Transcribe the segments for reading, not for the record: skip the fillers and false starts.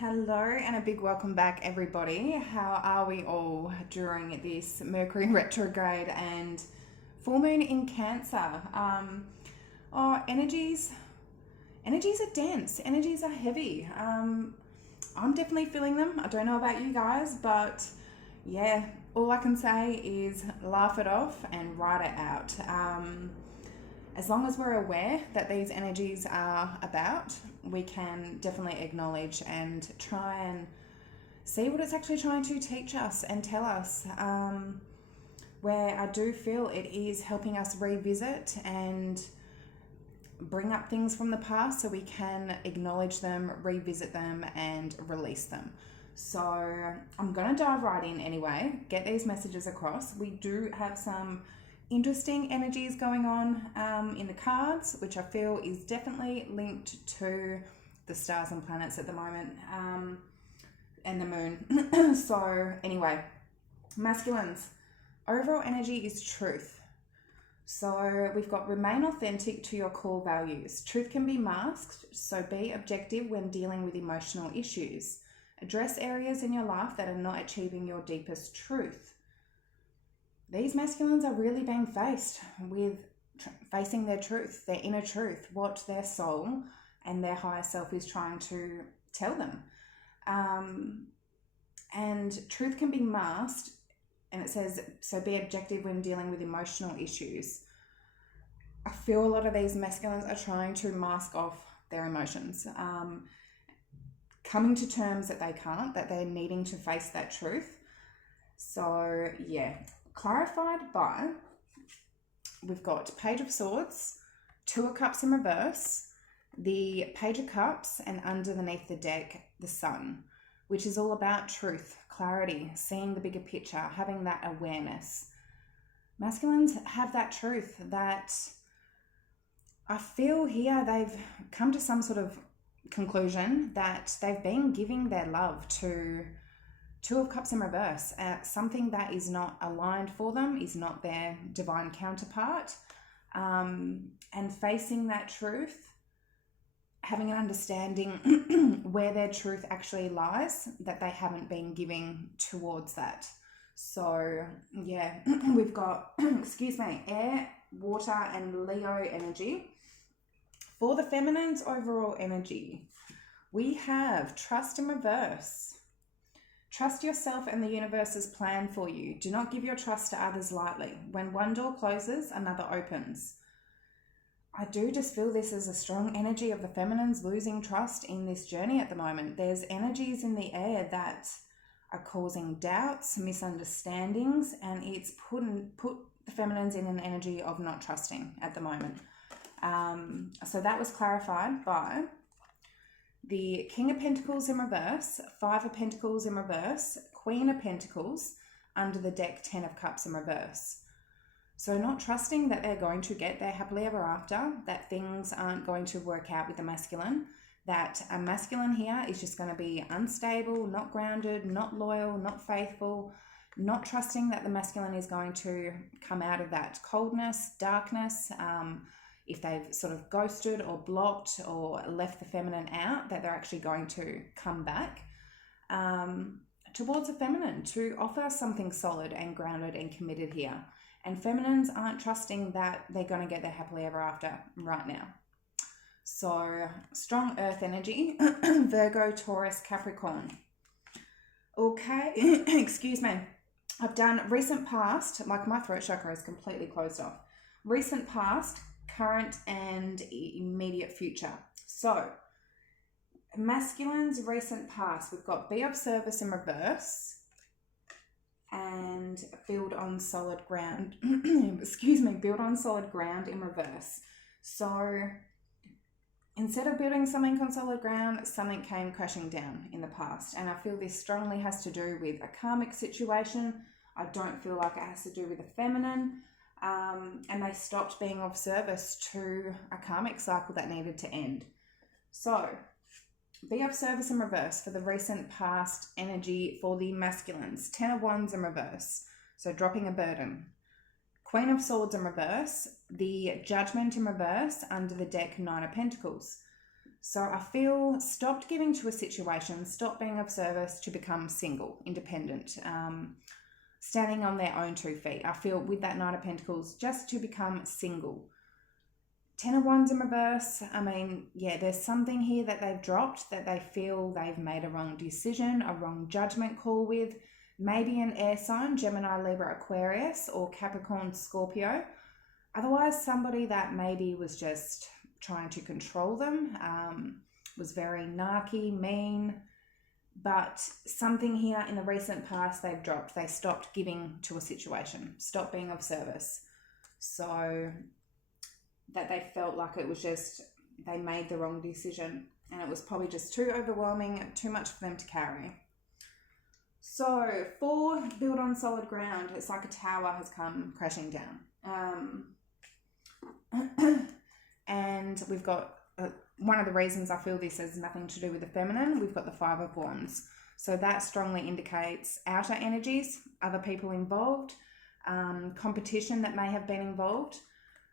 Hello and a big welcome back, everybody. How are we all during this Mercury retrograde and full moon in Cancer? Energies are dense. Energies are heavy. I'm definitely feeling them. I don't know about you guys, but yeah, all I can say is laugh it off and ride it out. As long as we're aware that these energies are about, we can definitely acknowledge and try and see what it's actually trying to teach us and tell us. Where I do feel it is helping us revisit and bring up things from the past so we can acknowledge them, revisit them, and release them. So I'm going to dive right in anyway, get these messages across. We do have some interesting energies going on in the cards, which I feel is definitely linked to the stars and planets at the moment, and the moon. So anyway, masculines, overall energy is truth. So we've got remain authentic to your core values. Truth can be masked, so be objective when dealing with emotional issues. Address areas in your life that are not achieving your deepest truth. These masculines are really being faced with facing their truth, their inner truth, what their soul and their higher self is trying to tell them. And truth can be masked, and it says, so be objective when dealing with emotional issues. I feel a lot of these masculines are trying to mask off their emotions, coming to terms that they can't, that they're needing to face that truth. So yeah, clarified by, we've got Page of Swords, Two of Cups in reverse, the Page of Cups, and underneath the deck, the Sun, which is all about truth, clarity, seeing the bigger picture, having that awareness. Masculines have that truth that I feel here they've come to some sort of conclusion that they've been giving their love to Two of Cups in reverse, something that is not aligned for them, is not their divine counterpart, and facing that truth, having an understanding where their truth actually lies, that they haven't been giving towards that. So yeah, we've got, air, water, and Leo energy. For the feminine's overall energy, we have trust in reverse. Trust yourself and the universe's plan for you. Do not give your trust to others lightly. When one door closes, another opens. I do just feel this is a strong energy of the feminines losing trust in this journey at the moment. There's energies in the air that are causing doubts, misunderstandings, and it's put the feminines in an energy of not trusting at the moment. So that was clarified by the King of Pentacles in reverse, Five of Pentacles in reverse, Queen of Pentacles, under the deck, Ten of Cups in reverse. So not trusting that they're going to get their happily ever after, that things aren't going to work out with the masculine, that a masculine here is just going to be unstable, not grounded, not loyal, not faithful, not trusting that the masculine is going to come out of that coldness, darkness, if they've sort of ghosted or blocked or left the feminine out, that they're actually going to come back towards the feminine to offer something solid and grounded and committed here. And feminines aren't trusting that they're going to get their happily ever after right now. So strong earth energy, Virgo, Taurus, Capricorn. Okay, excuse me. I've done recent past, like my throat chakra is completely closed off. Recent past, current, and immediate future. So masculine's recent past, we've got be of service in reverse and build on solid ground. Build on solid ground in reverse. So instead of building something on solid ground, something came crashing down in the past. And I feel this strongly has to do with a karmic situation. I don't feel like it has to do with the feminine. And they stopped being of service to a karmic cycle that needed to end. So be of service in reverse for the recent past energy for the masculines. Ten of Wands in reverse, so dropping a burden. Queen of Swords in reverse, the Judgment in reverse, under the deck, Nine of Pentacles. So I feel stopped giving to a situation, stopped being of service to become single, independent, standing on their own 2 feet. I feel with that Knight of Pentacles, just to become single. Ten of Wands in reverse, I mean, yeah, there's something here that they've dropped that they feel they've made a wrong decision, a wrong judgment call with. Maybe an air sign, Gemini, Libra, Aquarius, or Capricorn, Scorpio. Otherwise, somebody that maybe was just trying to control them, was very narky, mean, but something here in the recent past they've dropped. They stopped giving to a situation, stopped being of service. So that they felt like it was just, they made the wrong decision and it was probably just too overwhelming, too much for them to carry. So 4, build on solid ground. It's like a tower has come crashing down. And we've got one of the reasons I feel this has nothing to do with the feminine, we've got the 5 of Wands. So that strongly indicates outer energies, other people involved, competition that may have been involved,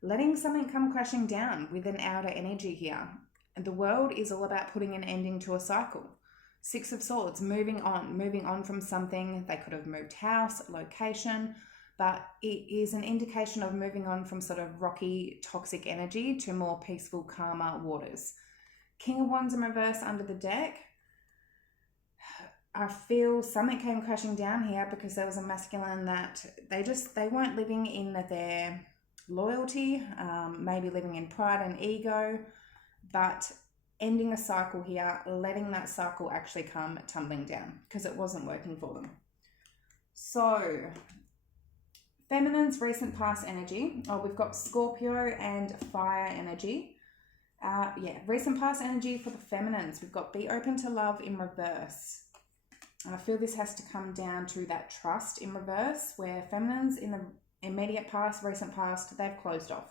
letting something come crashing down with an outer energy here. And the world is all about putting an ending to a cycle. 6 of Swords, moving on from something. They could have moved house, location, but it is an indication of moving on from sort of rocky, toxic energy to more peaceful, calmer waters. King of Wands in reverse under the deck. I feel something came crashing down here because there was a masculine that they weren't living in their loyalty, maybe living in pride and ego, but ending a cycle here, letting that cycle actually come tumbling down because it wasn't working for them. So feminine's recent past energy. Oh, we've got Scorpio and fire energy. Recent past energy for the feminines. We've got be open to love in reverse. And I feel this has to come down to that trust in reverse, where feminines in the immediate past, recent past, they've closed off.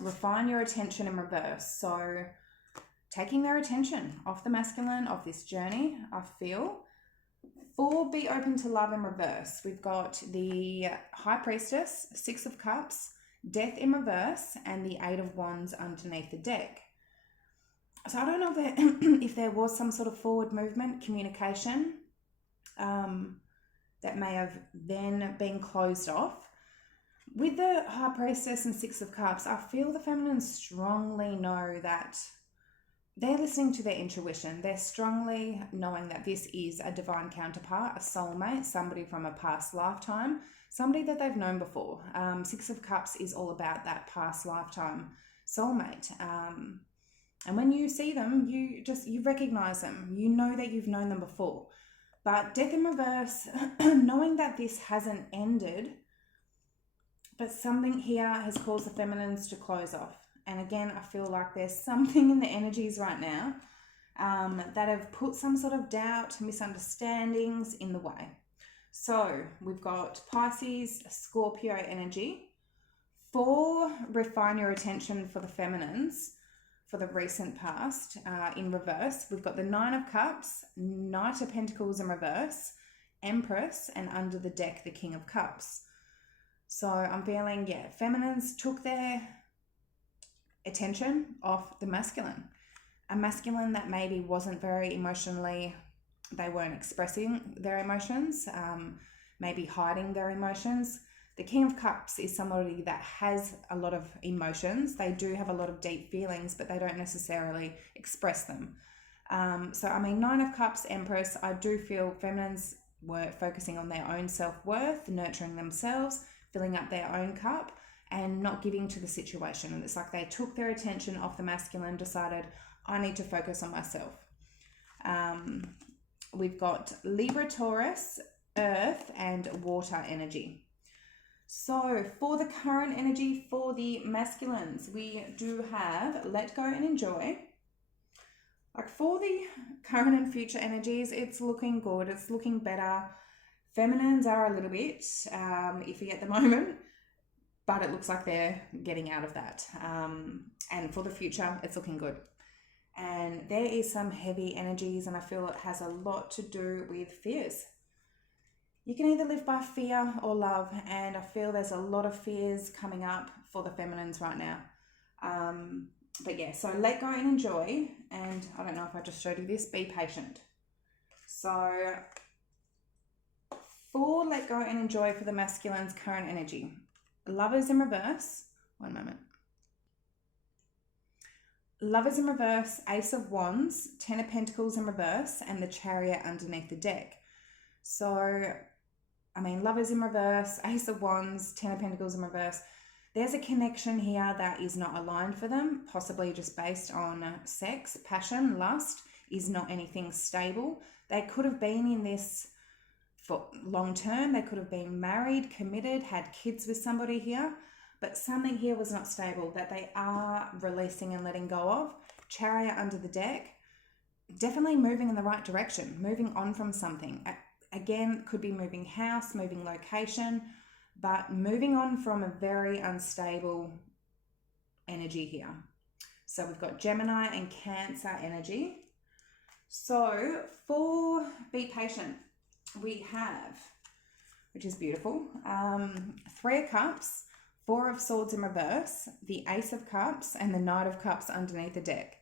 Refine your attention in reverse. So taking their attention off the masculine, off this journey, I feel. 4, be open to love in reverse. We've got the High Priestess, 6 of Cups, Death in reverse, and the 8 of Wands underneath the deck. So I don't know if there was some sort of forward movement, communication, that may have then been closed off. With the High Priestess and 6 of Cups, I feel the feminines strongly know that they're listening to their intuition. They're strongly knowing that this is a divine counterpart, a soulmate, somebody from a past lifetime, somebody that they've known before. 6 of Cups is all about that past lifetime soulmate. And when you see them, you recognize them. You know that you've known them before. But Death in reverse, knowing that this hasn't ended, but something here has caused the feminines to close off. And again, I feel like there's something in the energies right now that have put some sort of doubt, misunderstandings in the way. So we've got Pisces, Scorpio energy. 4, refine your attention for the feminines for the recent past in reverse. We've got the 9 of Cups, Knight of Pentacles in reverse, Empress, and under the deck, the King of Cups. So I'm feeling, feminines took their attention off the masculine. A masculine that maybe wasn't very emotionally, they weren't expressing their emotions, maybe hiding their emotions. The King of Cups is somebody that has a lot of emotions. They do have a lot of deep feelings, but they don't necessarily express them. So, I mean, 9 of Cups, Empress, I do feel feminines were focusing on their own self-worth, nurturing themselves, filling up their own cup, and not giving to the situation. And it's like they took their attention off the masculine, decided, I need to focus on myself. We've got Libra, Taurus, Earth, and water energy. So for the current energy for the masculines, we do have let go and enjoy. Like for the current and future energies, it's looking good. It's looking better. Feminines are a little bit iffy at the moment, but it looks like they're getting out of that. And for the future, it's looking good. And there is some heavy energies, and I feel it has a lot to do with fears. You can either live by fear or love, and I feel there's a lot of fears coming up for the feminines right now. But yeah, so let go and enjoy. And I don't know if I just showed you this, be patient. So for let go and enjoy for the masculine's current energy, Lovers in reverse. One moment. Lovers in reverse, Ace of Wands, Ten of Pentacles in reverse, and the Chariot underneath the deck. So, I mean, Lovers in reverse, Ace of Wands, Ten of Pentacles in reverse. There's a connection here that is not aligned for them, possibly just based on sex, passion, lust, is not anything stable. They could have been in this for long term. They could have been married, committed, had kids with somebody here, but something here was not stable that they are releasing and letting go of. Chariot under the deck, definitely moving in the right direction, moving on from something. Again, could be moving house, moving location, but moving on from a very unstable energy here. So we've got Gemini and Cancer energy. So for be patient, we have, which is beautiful, Three of Cups, Four of Swords in reverse, the Ace of Cups, and the Knight of Cups underneath the deck.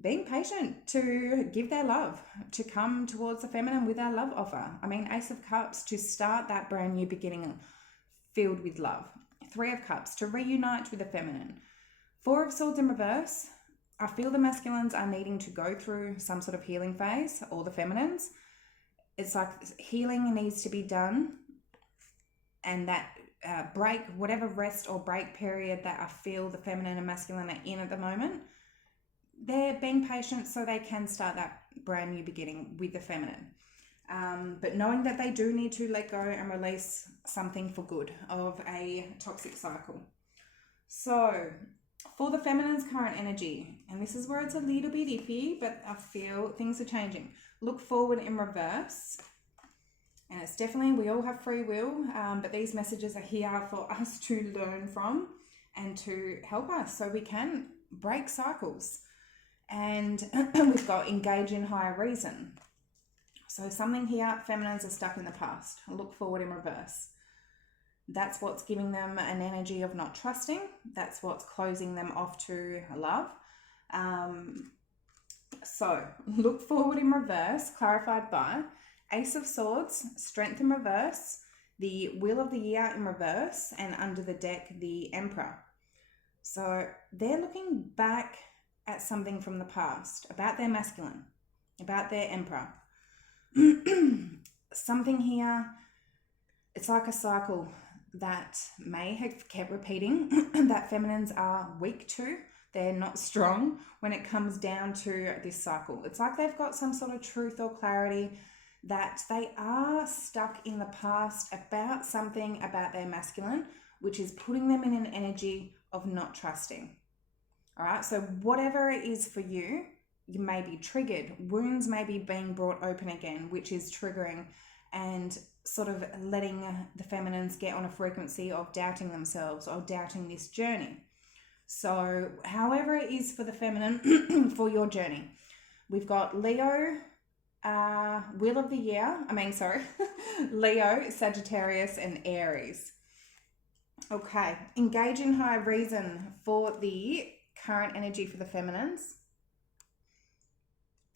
Being patient to give their love, to come towards the feminine with our love offer. I mean, Ace of Cups, to start that brand new beginning filled with love. Three of Cups, to reunite with the feminine. Four of Swords in reverse, I feel the masculines are needing to go through some sort of healing phase, or the feminines. It's like healing needs to be done, and that break, whatever rest or break period that I feel the feminine and masculine are in at the moment, they're being patient so they can start that brand new beginning with the feminine. But knowing that they do need to let go and release something for good of a toxic cycle. So for the feminine's current energy, and this is where it's a little bit iffy, but I feel things are changing. Look forward in reverse. And it's definitely, we all have free will, but these messages are here for us to learn from and to help us so we can break cycles. And we've got engage in higher reason. So something here, feminines are stuck in the past. Look forward in reverse. That's what's giving them an energy of not trusting. That's what's closing them off to love. So look forward in reverse, clarified by Ace of Swords, Strength in reverse, the Wheel of the Year in reverse, and under the deck, the Emperor. So they're looking back at something from the past, about their masculine, about their Emperor. Something here, it's like a cycle that may have kept repeating, that feminines are weak to. They're not strong when it comes down to this cycle. It's like they've got some sort of truth or clarity that they are stuck in the past about something about their masculine, which is putting them in an energy of not trusting. All right, so whatever it is for you, you may be triggered. Wounds may be being brought open again, which is triggering and sort of letting the feminines get on a frequency of doubting themselves or doubting this journey. So however it is for the feminine for your journey, we've got Leo, Wheel of the Year, Leo, Sagittarius, and Aries. Okay, engage in high reason for the current energy for the feminines.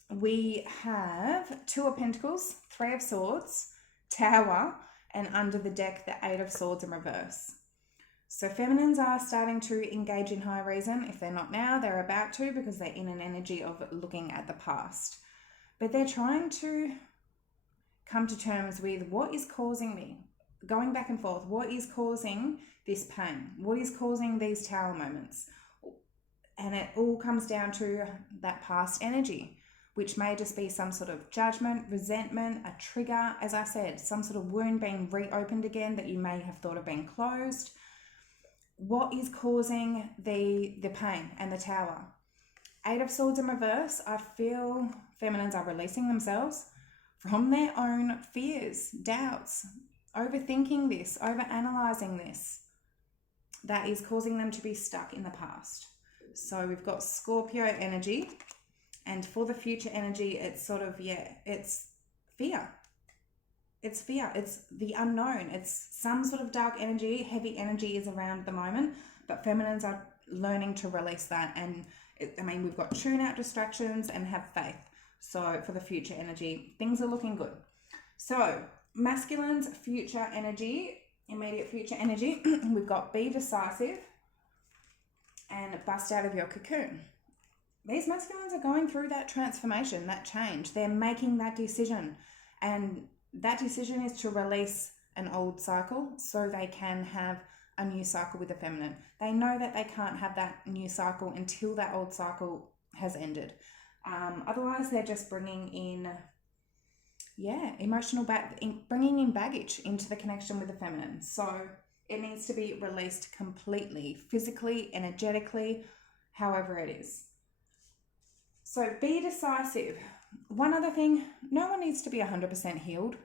We have Two of Pentacles, Three of Swords, Tower, and under the deck, the Eight of Swords in reverse. So feminines are starting to engage in high reason. If they're not now, they're about to, because they're in an energy of looking at the past. But they're trying to come to terms with what is causing me, going back and forth. What is causing this pain? What is causing these tower moments? And it all comes down to that past energy, which may just be some sort of judgment, resentment, a trigger, as I said, some sort of wound being reopened again that you may have thought of being closed. What is causing the pain and the tower? Eight of Swords in reverse, I feel feminines are releasing themselves from their own fears, doubts, overthinking this, overanalyzing this. That is causing them to be stuck in the past. So we've got Scorpio energy, and for the future energy, it's sort of, it's fear. It's fear. It's the unknown. It's some sort of dark energy, heavy energy is around at the moment, but feminines are learning to release that. And we've got tune out distractions and have faith. So for the future energy, things are looking good. So masculine's future energy, immediate future energy, we've got be decisive and bust out of your cocoon. These masculines are going through that transformation, that change. They're making that decision. And that decision is to release an old cycle so they can have a new cycle with the feminine. They know that they can't have that new cycle until that old cycle has ended. Otherwise, they're just bringing in, bringing in baggage into the connection with the feminine. So it needs to be released completely, physically, energetically, however it is. So be decisive. One other thing, no one needs to be 100% healed.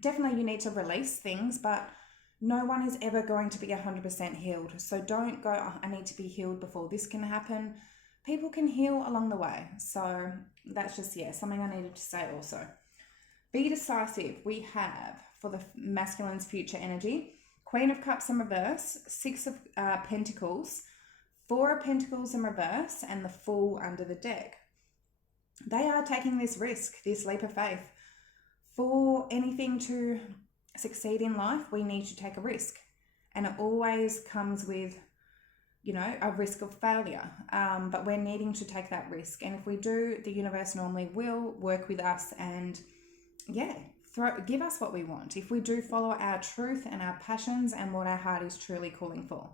Definitely you need to release things, but no one is ever going to be 100% healed. So don't go, oh, I need to be healed before this can happen. People can heal along the way. So that's just, something I needed to say also. Be decisive. We have, for the masculine's future energy, Queen of Cups in reverse, Six of Pentacles, Four of Pentacles in reverse, and the Fool under the deck. They are taking this risk, this leap of faith. For anything to succeed in life, we need to take a risk. And it always comes with, a risk of failure. But we're needing to take that risk. And if we do, the universe normally will work with us and, give us what we want. If we do follow our truth and our passions and what our heart is truly calling for.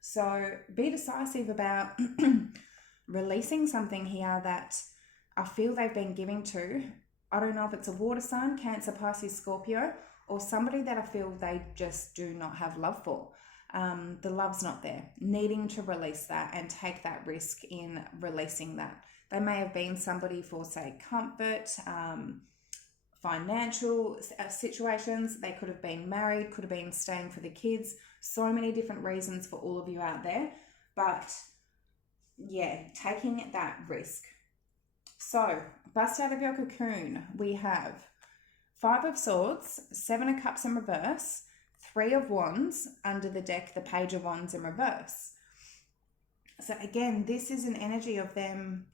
So be decisive about releasing something here that I feel they've been giving to. I don't know if it's a water sign, Cancer, Pisces, Scorpio, or somebody that I feel they just do not have love for. The love's not there. Needing to release that and take that risk in releasing that. They may have been somebody for, say, comfort, financial situations. They could have been married, could have been staying for the kids. So many different reasons for all of you out there. But taking that risk. So, bust out of your cocoon, we have Five of Swords, Seven of Cups in reverse, Three of Wands under the deck, the Page of Wands in reverse. So again, this is an energy of them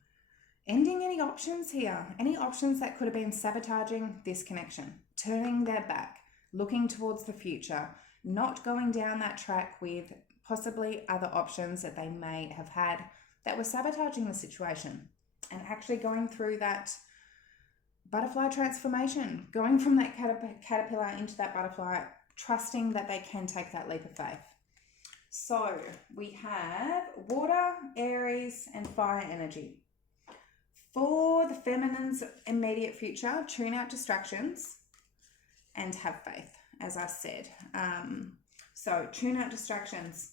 ending any options here, any options that could have been sabotaging this connection, turning their back, looking towards the future, not going down that track with possibly other options that they may have had that were sabotaging the situation. And actually going through that butterfly transformation, going from that caterpillar into that butterfly, trusting that they can take that leap of faith. So we have water, Aries, and fire energy. For the feminine's immediate future, tune out distractions and have faith, as I said. So tune out distractions.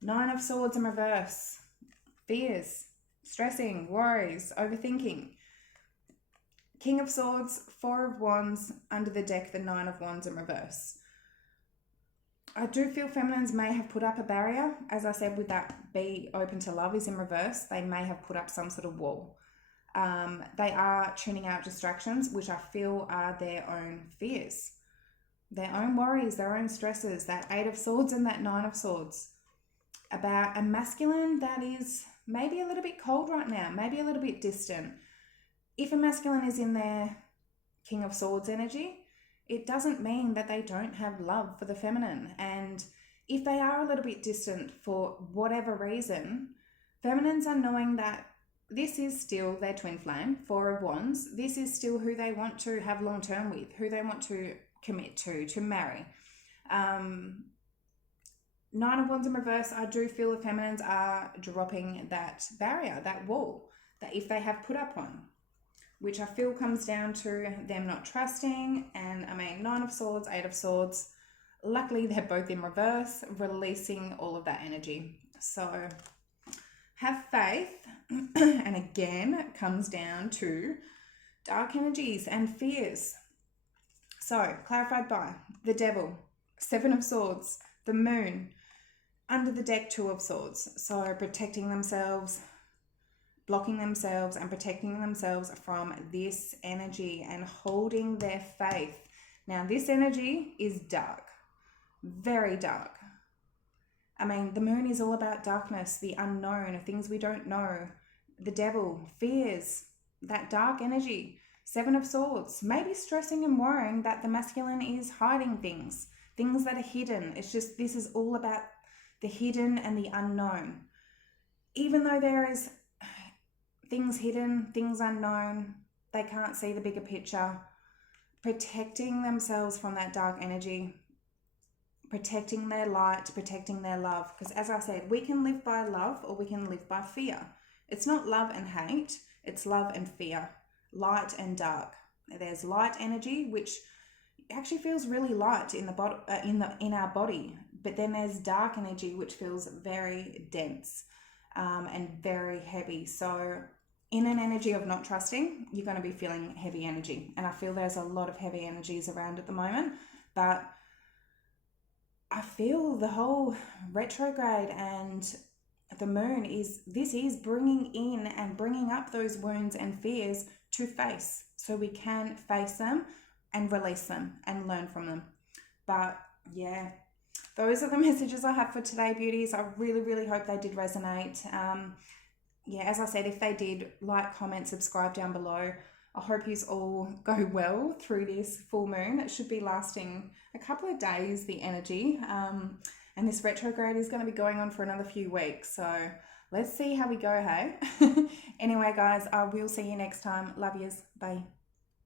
Nine of Swords in reverse. Fears. Stressing, worries, overthinking. King of Swords, Four of Wands, under the deck, the Nine of Wands in reverse. I do feel feminines may have put up a barrier. As I said, with that be open to love is in reverse. They may have put up some sort of wall. They are tuning out distractions, which I feel are their own fears, their own worries, their own stresses, that Eight of Swords and that Nine of Swords. About a masculine that is maybe a little bit cold right now, maybe a little bit distant. If a masculine is in their King of Swords energy, it doesn't mean that they don't have love for the feminine. And if they are a little bit distant for whatever reason, feminines are knowing that this is still their twin flame, Four of Wands. This is still who they want to have long term with, who they want to commit to marry. Nine of Wands in reverse, I do feel the feminines are dropping that barrier, that wall, that if they have put up one, which I feel comes down to them not trusting. And Nine of Swords, Eight of Swords, luckily they're both in reverse, releasing all of that energy. So have faith. And again, it comes down to dark energies and fears. So clarified by the Devil, Seven of Swords, the Moon, under the deck, Two of Swords. So protecting themselves, blocking themselves and protecting themselves from this energy and holding their faith. Now, this energy is dark, very dark. I mean, the moon is all about darkness, the unknown, things we don't know, the devil, fears, that dark energy. Seven of Swords, maybe stressing and worrying that the masculine is hiding things, things that are hidden. It's just, this is all about the hidden and the unknown. Even though there is things hidden, things unknown, they can't see the bigger picture. Protecting themselves from that dark energy, protecting their light, protecting their love. Because as I said, we can live by love or we can live by fear. It's not love and hate, it's love and fear, light and dark. There's light energy, which actually feels really light in our body, but then there's dark energy, which feels very dense and very heavy. So in an energy of not trusting, you're going to be feeling heavy energy. And I feel there's a lot of heavy energies around at the moment, but I feel the whole retrograde and the moon is bringing in and bringing up those wounds and fears to face, so we can face them and release them and learn from them. But yeah, those are the messages I have for today, beauties. I really, really hope they did resonate. Yeah, as I said, if they did, like, comment, subscribe down below. I hope you all go well through this full moon. It should be lasting a couple of days, the energy. And this retrograde is going to be going on for another few weeks. So let's see how we go, hey? Anyway, guys, I will see you next time. Love yous. Bye.